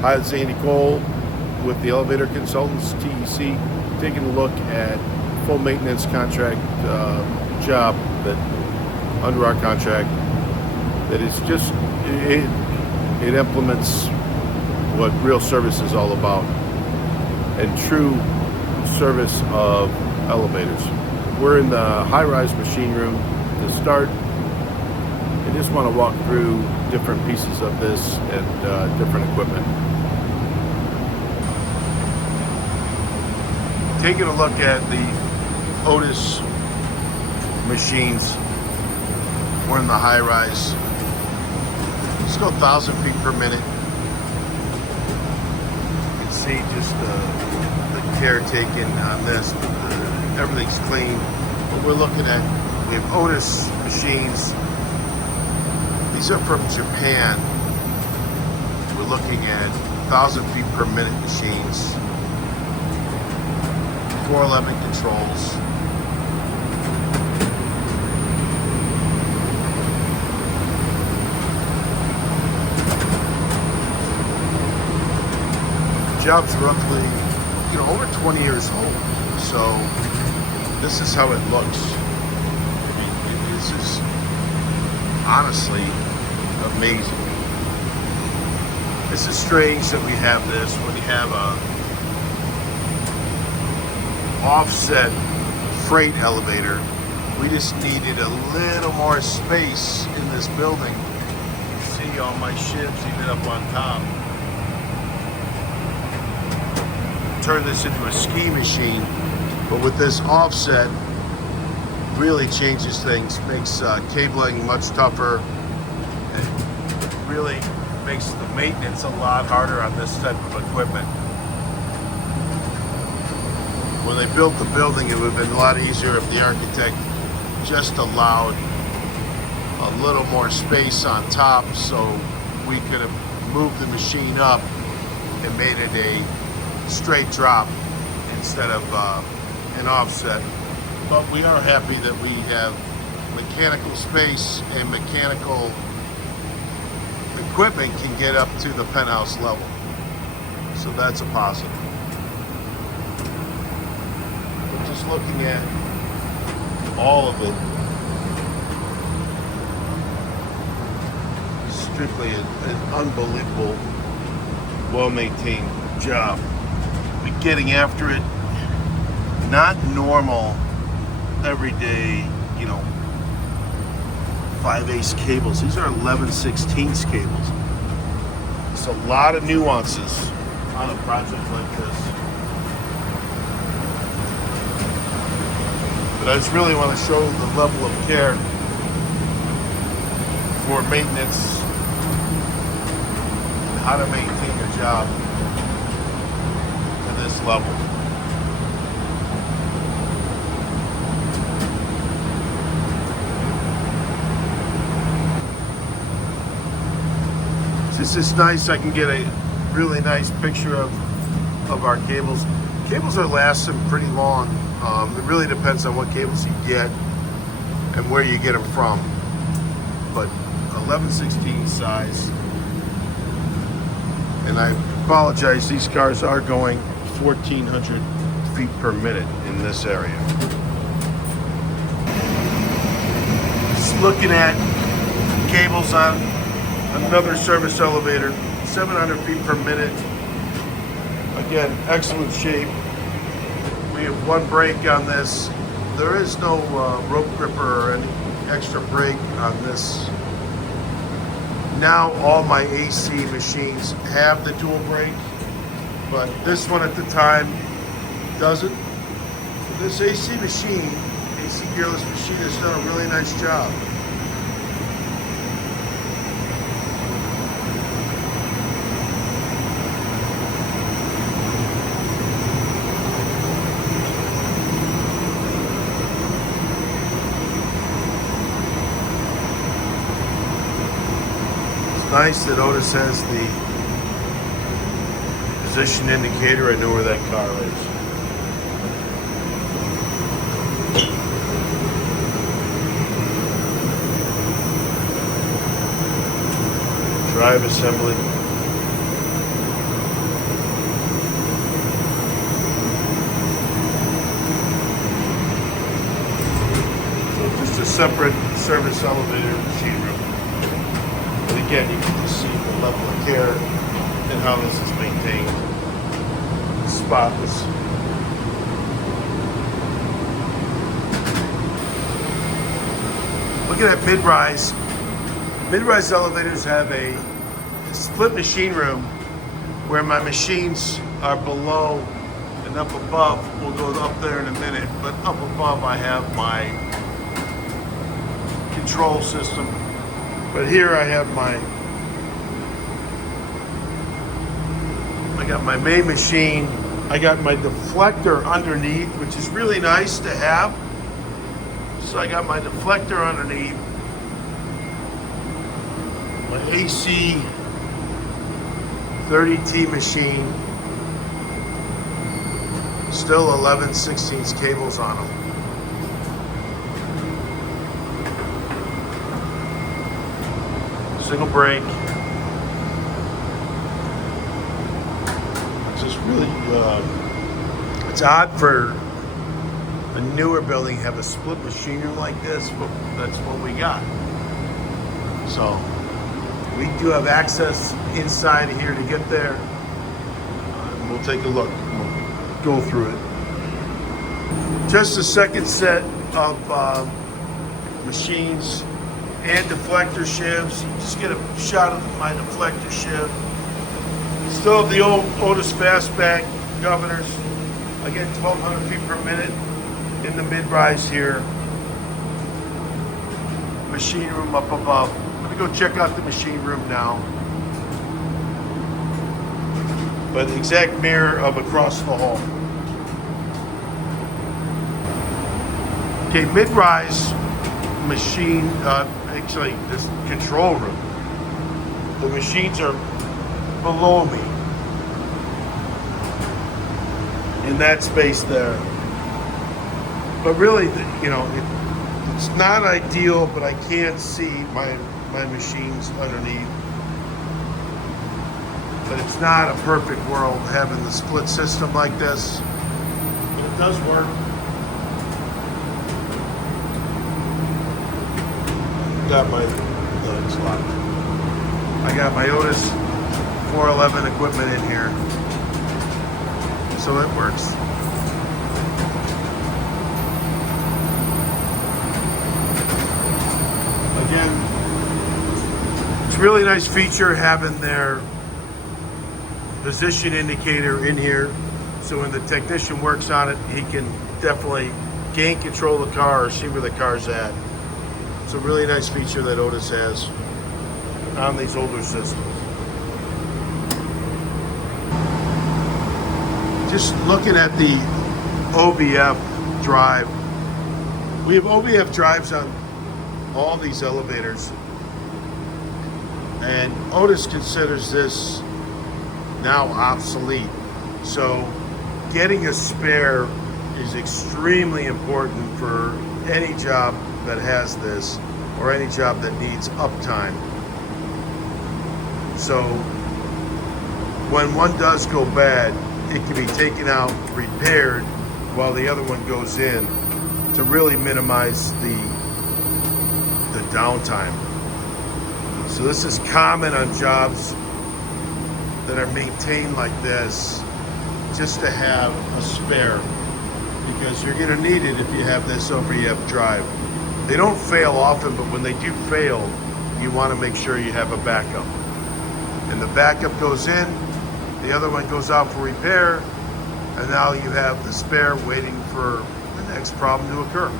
Hi, it's Andy Kohl with the Elevator Consultants, TEC, taking a look at full maintenance contract job that under our contract that is just, it implements what real service is all about and true service of elevators. We're in the high-rise machine room to start. I just want to walk through different pieces of this and different equipment. Taking a look at the Otis machines. We're in the high-rise. Let's go 1,000 feet per minute. You can see just the care taken on this. Everything's clean. What we're looking at, we have Otis machines. These are from Japan. We're looking at 1,000 feet per minute machines. 411 controls. Job's roughly, over 20 years old. So this is how it looks. This is honestly amazing. This is strange that we have this when you have a offset freight elevator. We just needed a little more space in this building. You see all my shivs even up on top. Turn this into a ski machine, but with this offset, really changes things, makes cabling much tougher, and really makes the maintenance a lot harder on this type of equipment. When they built the building, it would have been a lot easier if the architect just allowed a little more space on top so we could have moved the machine up and made it a straight drop instead of an offset. But we are happy that we have mechanical space and mechanical equipment can get up to the penthouse level. So that's a positive. But just looking at all of it, strictly an unbelievable, well-maintained job. Getting after it, not normal everyday 5/8 cables. These are 11/16 cables. It's a lot of nuances on a project like this, but I just really want to show the level of care for maintenance and how to maintain a job this level. This is nice. I can get a really nice picture of our cables. Cables are lasting pretty long. It really depends on what cables you get and where you get them from. But 11/16 size. And I apologize, these cars are going 1,400 feet per minute in this area. Just looking at cables on another service elevator, 700 feet per minute. Again, excellent shape. We have one brake on this. There is no rope gripper or any extra brake on this. Now all my AC machines have the dual brake, but this one at the time doesn't. So this AC machine, AC gearless machine, has done a really nice job. It's nice that Otis has the position indicator. I know where that car is. Drive assembly. separate service elevator machine room. But again, you can just see the level of care and how this is maintained. Spotless. Looking at mid-rise. Mid-rise elevators have a split machine room where my machines are below and up above. We'll go up there in a minute, but up above I have my control system. But here I have I got my main machine. I got my deflector underneath, which is really nice to have. So I got my deflector underneath. My AC 30T machine. Still 11/16 cables on them. Single brake. It's just really, it's odd for a newer building to have a split machine room like this, but that's what we got. So we do have access inside here to get there. And we'll take a look. We'll go through it. Just a second set of machines and deflector shifts. Just get a shot of my deflector shift. Still have the old Otis fastback governors. Again, 1,200 feet per minute in the mid-rise here. Machine room up above. I'm gonna go check out the machine room now. But the exact mirror of across the hall. Okay, mid-rise machine, actually this control room. The machines are below me in that space there. But really, you know, it's not ideal, but I can see my machines underneath. But it's not a perfect world having the split system like this. But it does work. Got my legs locked. I got my Otis 411 equipment in here. So it works. Again, it's a really nice feature having their position indicator in here. So when the technician works on it, he can definitely gain control of the car or see where the car's at. It's a really nice feature that Otis has on these older systems. Just looking at the OVF drive. We have OVF drives on all these elevators. And Otis considers this now obsolete. So getting a spare is extremely important for any job that has this, or any job that needs uptime. So when one does go bad, it can be taken out, repaired, while the other one goes in to really minimize the downtime. So this is common on jobs that are maintained like this, just to have a spare, because you're gonna need it if you have this OVF drive. They don't fail often, but when they do fail, you want to make sure you have a backup. And the backup goes in, the other one goes out for repair, and now you have the spare waiting for the next problem to occur.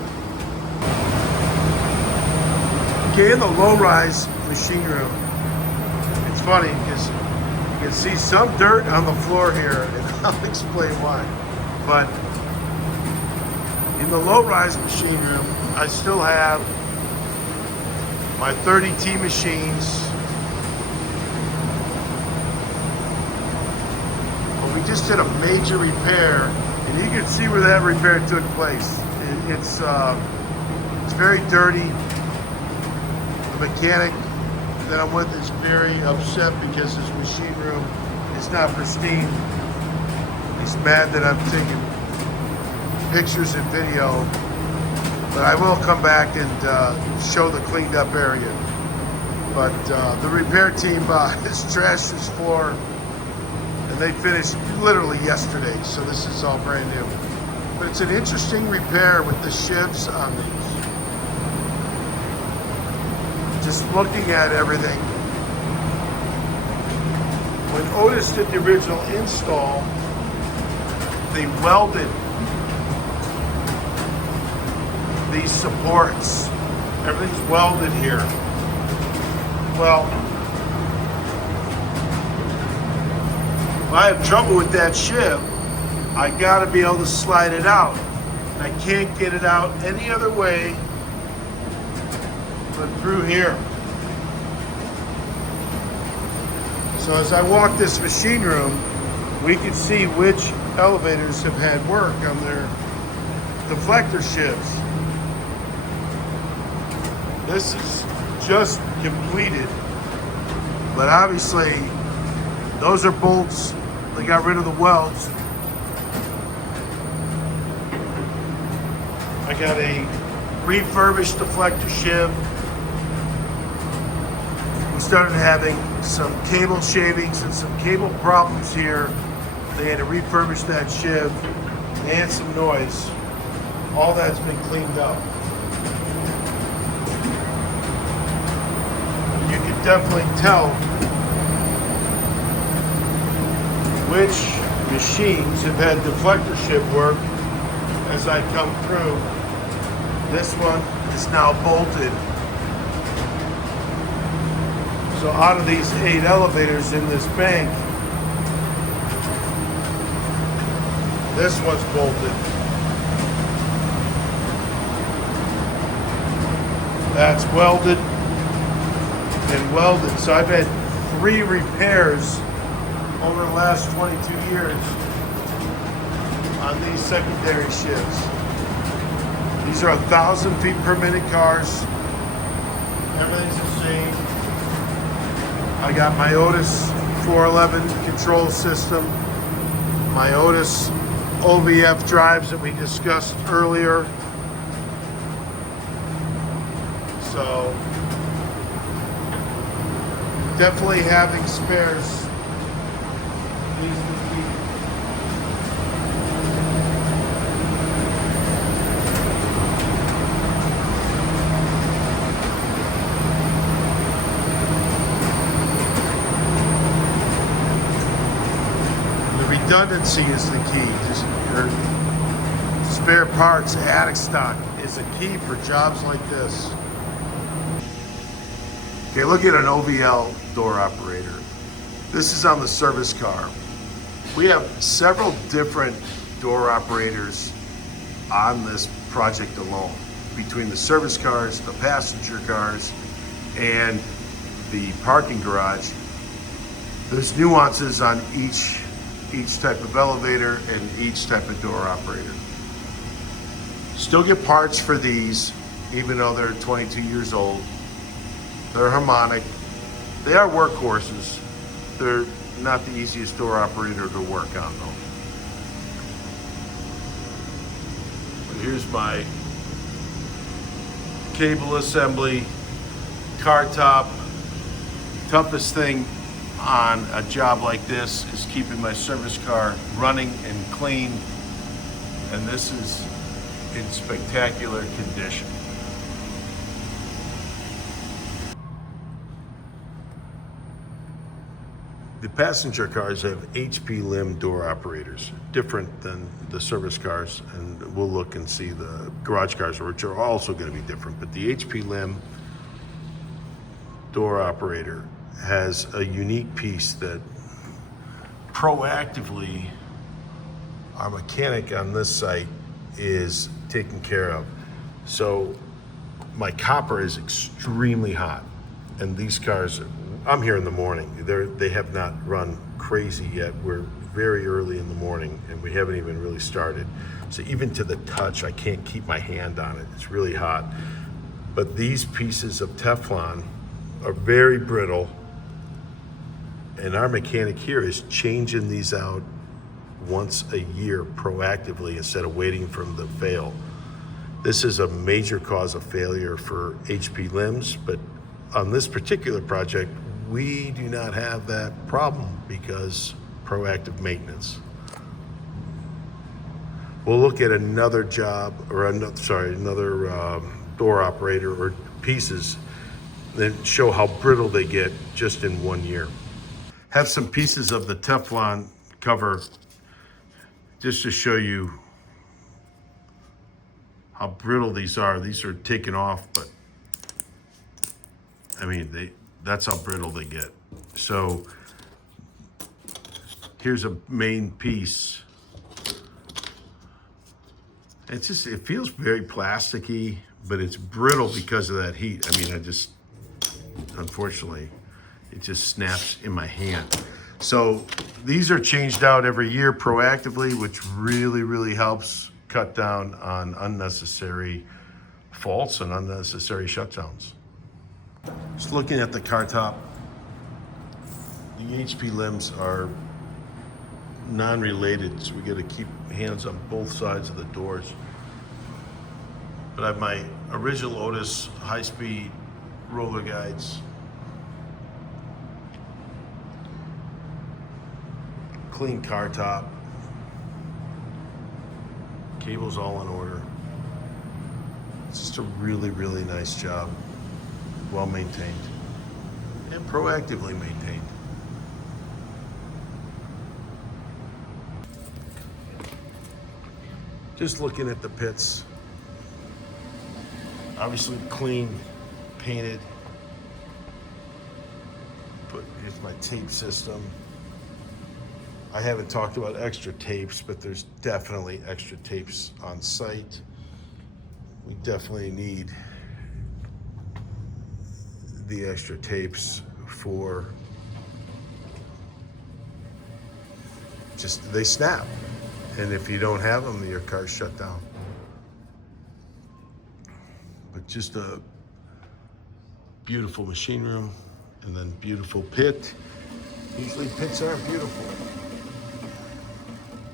Okay, in the low-rise machine room, it's funny because you can see some dirt on the floor here, and I'll explain why. But in the low-rise machine room, I still have my 30T machines. But we just did a major repair, and you can see where that repair took place. It's very dirty. The mechanic that I'm with is very upset because his machine room is not pristine. He's mad that I'm taking pictures and video But I will come back and show the cleaned up area. But the repair team has trashed this floor, and they finished literally yesterday, so this is all brand new. But it's an interesting repair with the shivs on these. Just looking at everything. When Otis did the original install, they welded these supports. Everything's welded here. Well, if I have trouble with that shiv, I gotta be able to slide it out. And I can't get it out any other way but through here. So as I walk this machine room, we can see which elevators have had work on their deflector shivs. This is just completed, but obviously those are bolts. They got rid of the welds. I got a refurbished deflector shiv. We started having some cable shavings and some cable problems here. They had to refurbish that shiv and some noise. All that's been cleaned up. You can definitely tell which machines have had deflector shiv work as I come through. This one is now bolted. So out of these 8 elevators in this bank, this one's bolted. That's welded and welded. So I've had 3 repairs over the last 22 years on these secondary shifts. These are 1,000 feet per minute cars. Everything's the same. I got my Otis 411 control system, my Otis OVF drives that we discussed earlier. So definitely having spares. These are the key. Redundancy is the key. Just your spare parts, attic stock is a key for jobs like this. Okay, look at an OVL door operator. This is on the service car. We have several different door operators on this project alone, between the service cars, the passenger cars, and the parking garage. There's nuances on each type of elevator and each type of door operator. Still get parts for these, even though they're 22 years old. They're harmonic. They are workhorses. They're not the easiest door operator to work on though. But here's my cable assembly, car top. Toughest thing on a job like this is keeping my service car running and clean, and this is in spectacular condition. The passenger cars have HP limb door operators, different than the service cars, and we'll look and see the garage cars, which are also going to be different, but the HP limb door operator has a unique piece that proactively our mechanic on this site is taking care of. So my copper is extremely hot, and these cars, I'm here in the morning. They have not run crazy yet. We're very early in the morning and we haven't even really started. So even to the touch, I can't keep my hand on it. It's really hot. But these pieces of Teflon are very brittle, and our mechanic here is changing these out once a year proactively instead of waiting for them to fail. This is a major cause of failure for HP limbs, but on this particular project, we do not have that problem because proactive maintenance. We'll look at another job, or another door operator or pieces that show how brittle they get just in 1 year. Have some pieces of the Teflon cover just to show you how brittle these are. These are taken off, but I mean, that's how brittle they get. So here's a main piece. It feels very plasticky, but it's brittle because of that heat. I mean, unfortunately, it just snaps in my hand. So these are changed out every year proactively, which really, really helps cut down on unnecessary faults and unnecessary shutdowns. Just looking at the car top, the HP limbs are non-related, so we got to keep hands on both sides of the doors. But I have my original Otis high-speed roller guides, clean car top, cables all in order. It's just a really, really nice job, well maintained and proactively maintained. Just looking at the pits, obviously clean, painted. Here's my tape system. I haven't talked about extra tapes, but there's definitely extra tapes on site. We definitely need the extra tapes for they snap. And if you don't have them, your car's shut down. But just a beautiful machine room and then beautiful pit. Usually pits aren't beautiful.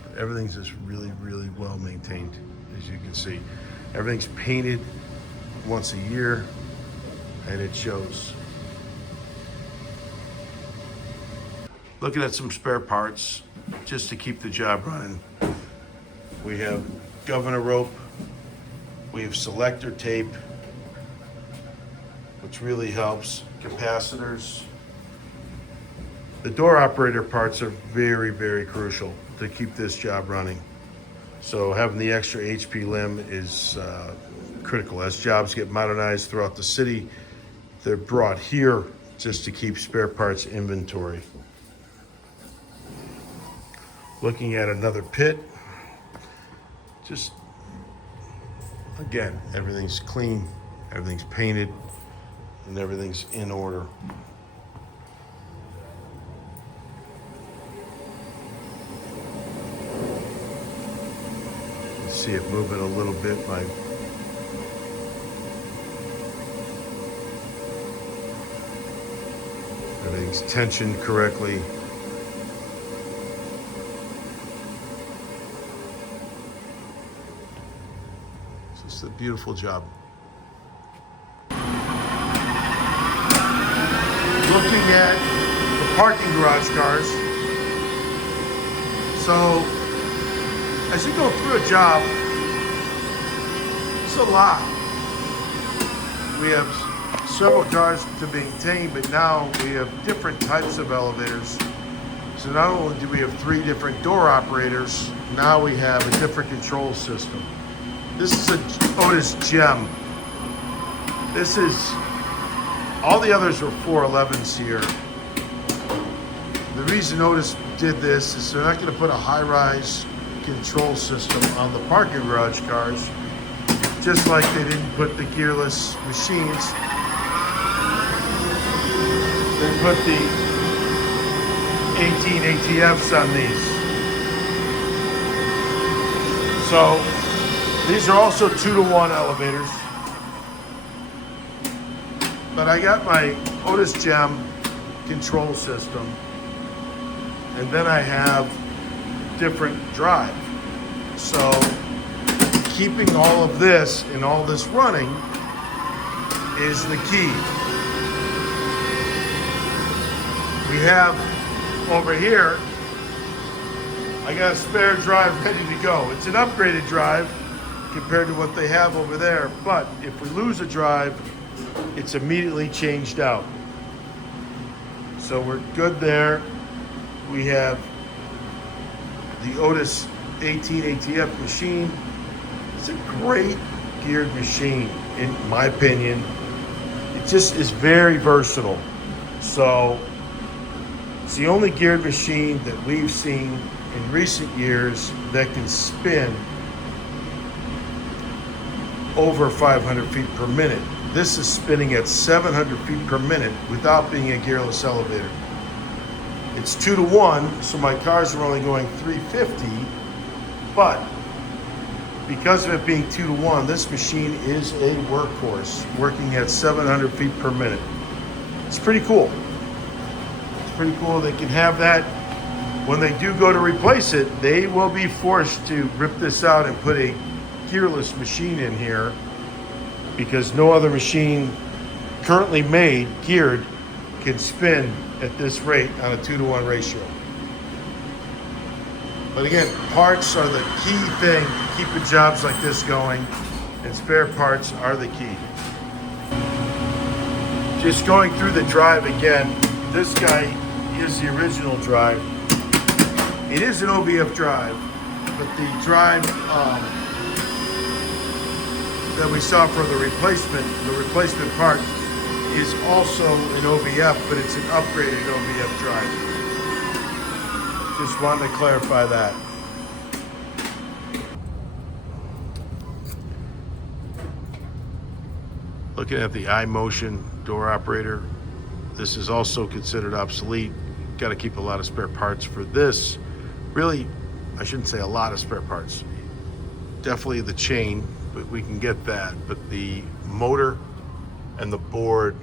But everything's just really, really well maintained, as you can see. Everything's painted once a year, and it shows. Looking at some spare parts just to keep the job running. We have governor rope, we have selector tape, which really helps, capacitors. The door operator parts are very, very crucial to keep this job running. So having the extra HP limb is critical. As jobs get modernized throughout the city, they're brought here just to keep spare parts inventory. Looking at another pit, just, again, everything's clean, everything's painted, and everything's in order. You see it moving a little bit. Everything's tensioned correctly. It's a beautiful job. Looking at the parking garage cars. So, as you go through a job, it's a lot. We have several cars to maintain, but now we have different types of elevators. So not only do we have 3 different door operators, now we have a different control system. This is an Otis Gem. This is, all the others were 411s here. The reason Otis did this is they're not going to put a high-rise control system on the parking garage cars, just like they didn't put the gearless machines. They put the 18 ATFs on these. So these are also 2-to-1 elevators. But I got my Otis Gem control system, and then I have different drive. So keeping all of this and all this running is the key. We have over here, I got a spare drive ready to go. It's an upgraded drive compared to what they have over there, but if we lose a drive, it's immediately changed out. So we're good there. We have the Otis 18 ATF machine. It's a great geared machine, in my opinion. It just is very versatile. So it's the only geared machine that we've seen in recent years that can spin over 500 feet per minute. This is spinning at 700 feet per minute without being a gearless elevator. It's 2-to-1, so my cars are only going 350, but because of it being 2-to-1, this machine is a workhorse, working at 700 feet per minute. It's pretty cool. It's pretty cool they can have that. When they do go to replace it, they will be forced to rip this out and put a gearless machine in here, because no other machine currently made geared can spin at this rate on a 2-to-1 ratio. But again, parts are the key thing to keeping jobs like this going, and spare parts are the key. Just going through the drive again, this guy is the original drive. It is an OVF drive, but the drive that we saw for the replacement part is also an OVF, but it's an upgraded OVF drive. Just wanted to clarify that. Looking at the iMotion door operator, this is also considered obsolete. Got to keep a lot of spare parts for this. Really, I shouldn't say a lot of spare parts. Definitely the chain, but we can get that. But the motor and the board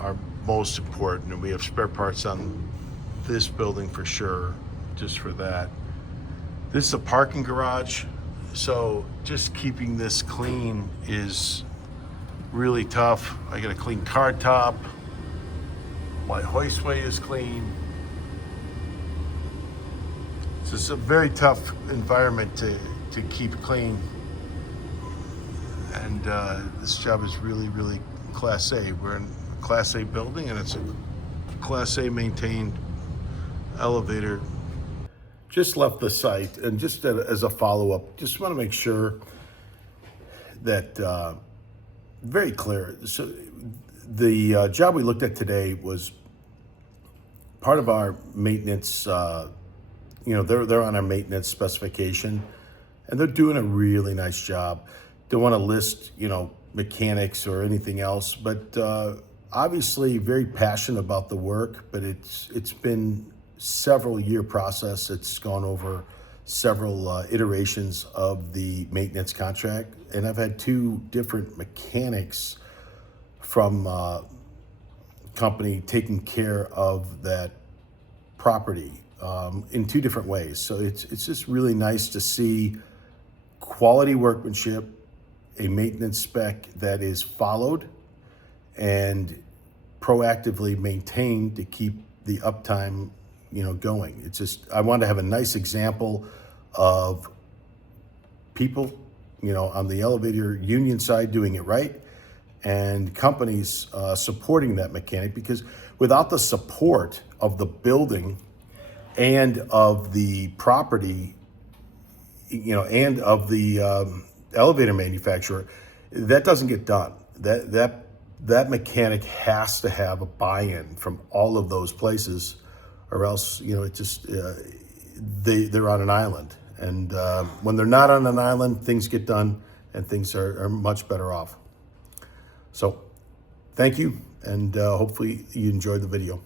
are most important, and we have spare parts on this building for sure, just for that. This is a parking garage, so just keeping this clean is really tough. I got a clean car top. My hoistway is clean. So it's a very tough environment to keep clean. And this job is really, really Class A. We're in a Class A building, and it's a Class A maintained elevator. Just left the site, and just as a follow-up, just want to make sure that very clear. So the job we looked at today was part of our maintenance. They're on our maintenance specification, and they're doing a really nice job. Don't want to list, mechanics or anything else, but obviously very passionate about the work. But it's been several year process. It's gone over several iterations of the maintenance contract, and I've had two different mechanics from company taking care of that property in two different ways. So it's just really nice to see quality workmanship, a maintenance spec that is followed and proactively maintained to keep the uptime going. It's just, I want to have a nice example of people, on the elevator union side doing it right, and companies supporting that mechanic, because without the support of the building and of the property, and of the elevator manufacturer, that doesn't get done. That mechanic has to have a buy-in from all of those places, or else, it just, they're on an island. And when they're not on an island, things get done and things are much better off. So thank you, and hopefully you enjoyed the video.